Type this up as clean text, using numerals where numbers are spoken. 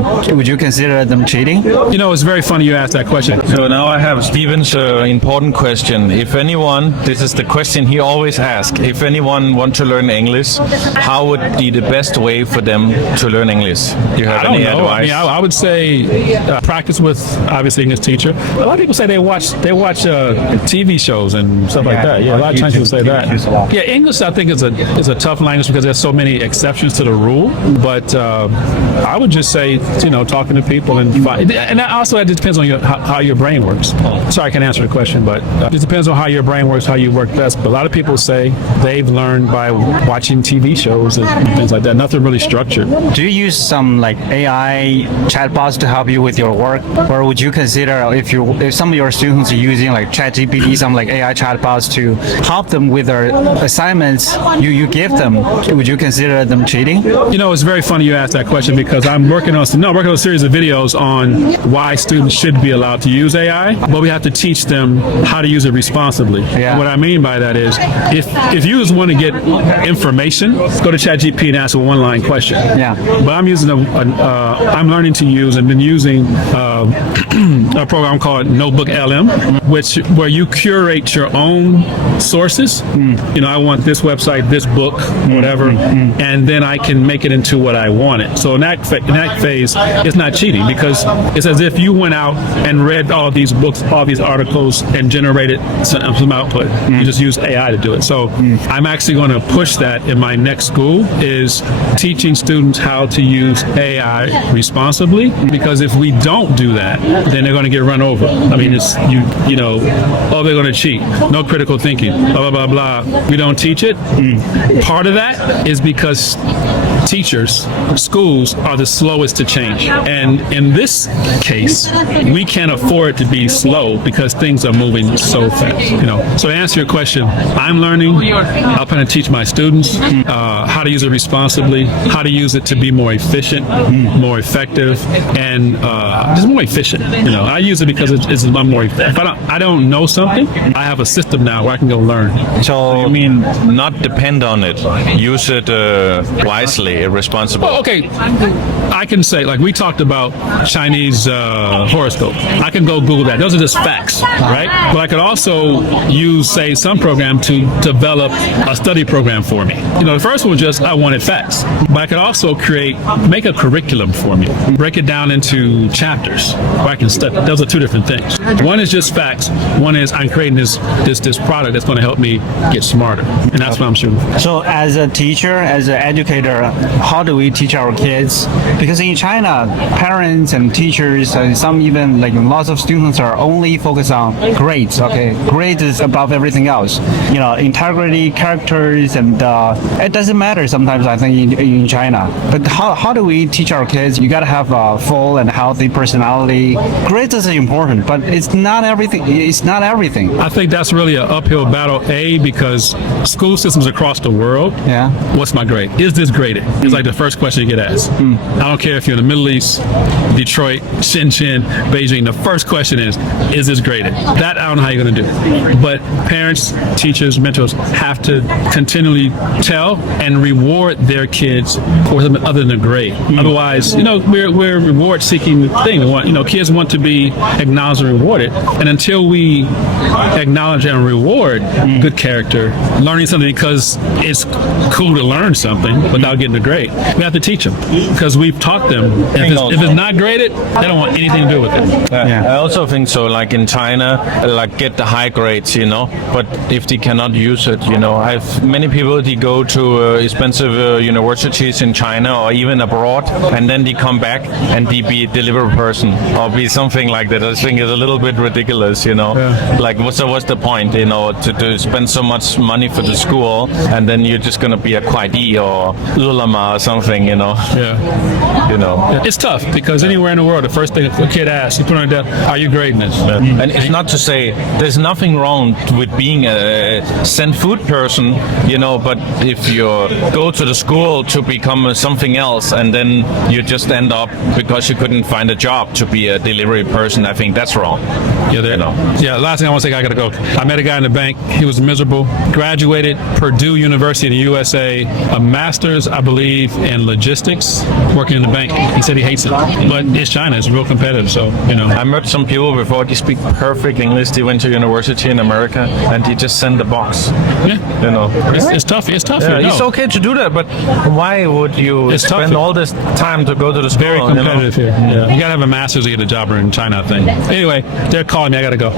would you consider them cheating? You know, it's very funny you asked that question. So now I have Steven's important question. If anyone, this is the question he always asks, if anyone want to learn English, how would be the best way for them to learn English? Do you have I don't any know. advice? I mean, I would say practice with obviously English teacher. A lot of people say they watch TV shows and stuff like that. Yeah, a lot of times people say that. Yeah, English I think is a tough language because there's so many exceptions to the rule. But I would just say talking to people and that also it depends on how your brain works. Sorry, I can't answer the question, but it depends on how your brain works, how you work best. But a lot of people say they've learned by watching TV shows and things like that. Nothing really structured. Do you use some like AI chatbots to help you with your work, or would you consider if some of your students are using like ChatGPT, some like AI chatbots to help them with their assignments you give them? Would you consider them cheating? You know, it's very funny you asked that question because I'm working on a series of videos on why students should be allowed to use AI, but we have to teach them how to use it responsibly. Yeah. What I mean by that is if you just want to get information, go to ChatGPT and ask a one-line question. Yeah. But I'm learning to use and been using a program called Notebook LM, where you curate your own sources. I want this website, this book, whatever, and then I can make it into what I want it. So in that phase, it's not cheating because it's as if you went out and read all these books, all these articles, and generated some output. You just use AI to do it. So I'm actually going to push that in my next school is teaching students how to use AI responsibly, because if we don't do that, then they're going to get run over. I mean, it's they're going to cheat. No critical thinking, blah, blah, blah, blah. We don't teach it. Part of that is because teachers, schools are the slowest to change. And in this case, we can't afford to be slow because things are moving so fast. So to answer your question, I'm learning. I'm going to teach my students how to use it responsibly, how to use it to be more efficient, more effective, and just more efficient. I use it because it's more. If I don't know something, I have a system now where I can go learn. So you mean not depend on it, use it wisely, responsibly. Well, okay, I can say like we talked about Chinese horoscope. I can go Google that. Those are just facts, right? But I could also use say some program to develop a study program for me. The first one was just I wanted facts, but I could also make a curriculum for me, break it down into chapters where I can study. Those are two different things. One is just facts. One is I'm creating this product that's going to help me get smarter, and that's what I'm shooting for. So as a teacher, as an educator, how do we teach our kids? Because in China, parents and teachers and some even like lots of students are only focused on grades. Okay, grades is above everything else. Integrity, characters, and it doesn't matter sometimes. I think in China. But how do we teach our kids? You gotta have a full and healthy personality. Grades is important, but it's not everything. I think that's really an uphill battle. Because school systems across the world. Yeah. What's my grade? Is this graded? It's like the first question you get asked. I don't care if you're in the Middle East, Detroit, Shenzhen, Beijing. The first question is this graded? That I don't know how you're going to do. But parents, teachers, mentors have to continually tell and reward their kids for something other than a grade. Otherwise, we're reward-seeking thing. Kids want to be acknowledged and rewarded, and until we acknowledge and reward good character, learning something because it's cool to learn something without getting a grade, we have to teach them because we've taught them. If it's not graded, they don't want anything to do with it. Yeah. I also think so. Like in China, like get the high grades, but if they cannot use it, I've many people they go to expensive universities in China or even abroad, and then they come back and they be a delivery person or be something like that. I think is a little bit ridiculous, Yeah. Like what's the point, to spend so much money for the school and then you're just gonna be a Kuai or Lulama or something, Yeah. It's tough because anywhere in the world, the first thing a kid asks, you put on the are you grading this? And it's not to say there's nothing wrong with being a sent food person, but if you go to the school to become something else and then you just end up because you couldn't find a job to be a delivery person, I think that's wrong. Yeah, last thing I want to say, I gotta go. I met a guy in the bank. He was miserable. Graduated Purdue University in the USA, a master's, I believe. believe in logistics, working in the bank. He said he hates it, but it's China. It's real competitive. So I met some people before. They speak perfect English. They went to university in America, and they just send the box. yeah, You know. it's tough. It's tough. Yeah, here. it's No. okay to do that, but why would you It's tough spend here. all this time to go to the school? Very you know? competitive here. Yeah. You gotta have a master's to get a job in China, I think. Anyway, they're calling me. I gotta go.